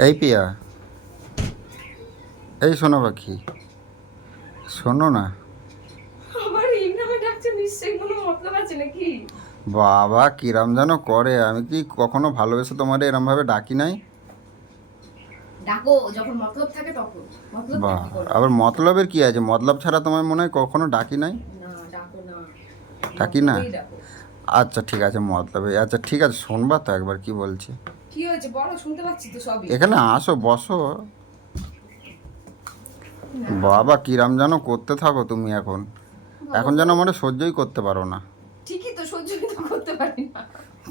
এই পিয়া, এই শোনো পাখি, শোনো না। আবার এই নামে ডাকছে, নিশ্চয়ই কোনো মতলব আছে নাকি? বাবা কিরাম যেন করে, আমি কি কখনো ভালোবেসে তোমার এরম ভাবে ডাকি নাই? ডাকো যখন মতলব থাকে তখন। মতলব বাহ, থাকতে করবে আবার না। মতলবের কি আছে? মতলব ছাড়া তোমার মনে হয় কখনো ডাকি নাই? না, ডাকো না। ডাকি না? মতলবেই ডাকো। আচ্ছা ঠিক আছে, মতলবে। আচ্ছা ঠিক আছে, শুনবা তো একবার কি বলছি? কি হয়েছে বলো, শুনতে পাচ্ছি তো সবই। এখানে আসো, বসো। না, বাবা কিরাম যেন করতে থাকো তুমি এখন। এখন যেন ভগবান। মানে সহ্যই করতে পারো না। ঠিকই তো, সহ্য কিন্তু করতে পারি না।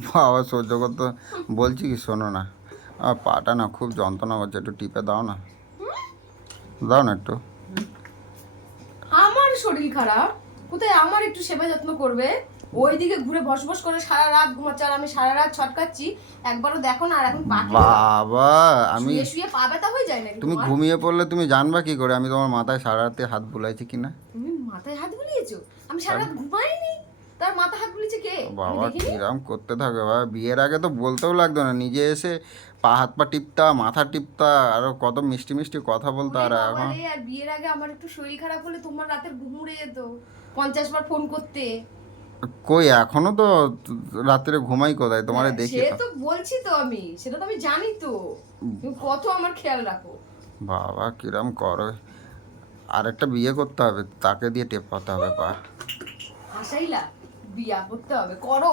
বাবা সহ্য করতে, বলছি কি শোনো না, আমার পাটা না খুব যন্ত্রণা করছে, একটু টিপে দাও না, দাও না একটু। আমার শরীর খারাপ, কোথায় আমার একটু সেবা যত্ন করবে? ওইদিকে ঘুরে বসবস করে সারা রাত ঘুমাচ্ছে, আর আমি সারা রাত ছটকাচ্ছি। একবারও দেখো না। আর এখন পা টিপে দাও। বাবা আমি, শুয়ে শুয়ে পা ব্যথা হয়ে যায় নাকি তুমি তোমার? ঘুমিয়ে পড়লে তুমি জানবা কি করে আমি তোমার মাথায় সারা রাতে হাত বুলাইছি কি না? তুমি মাথায় হাত বুলিয়েছো? আমি সারা তাহলে রাত ঘুমাইনি। তার মাথা হাত বুলিয়েছে কে? আমি বাবা দেখিনি। কিরাম করতে থাকে বাবা, বিয়ের আগে তো বলতেও লাগতো না, নিজে এসে পা হাত পা টিপতা, মাথা টিপতা, আরো কত মিষ্টি মিষ্টি কথা বলতো। ওরে আর বাবা এখন রে, আর বিয়ের আগে আমার একটু শরীর খারাপ হলে তোমার রাতের ঘুম উড়ে যেত। 50 বার ফোন করতে। কই, এখনো তো রাত্রে ঘুমাই কোথায়, তোমারে হ্যাঁ, দেখি সে তো। তো বলছি তো আমি, সেটা তো আমি জানি তো। তুমি কত আমার খেয়াল রাখো। বাবা কিরাম করো, আরেকটা বিয়ে করতে হবে, তাকে দিয়ে টেপাতে হবে পা। হাসাইলা, বিয়া করতে হবে, করো।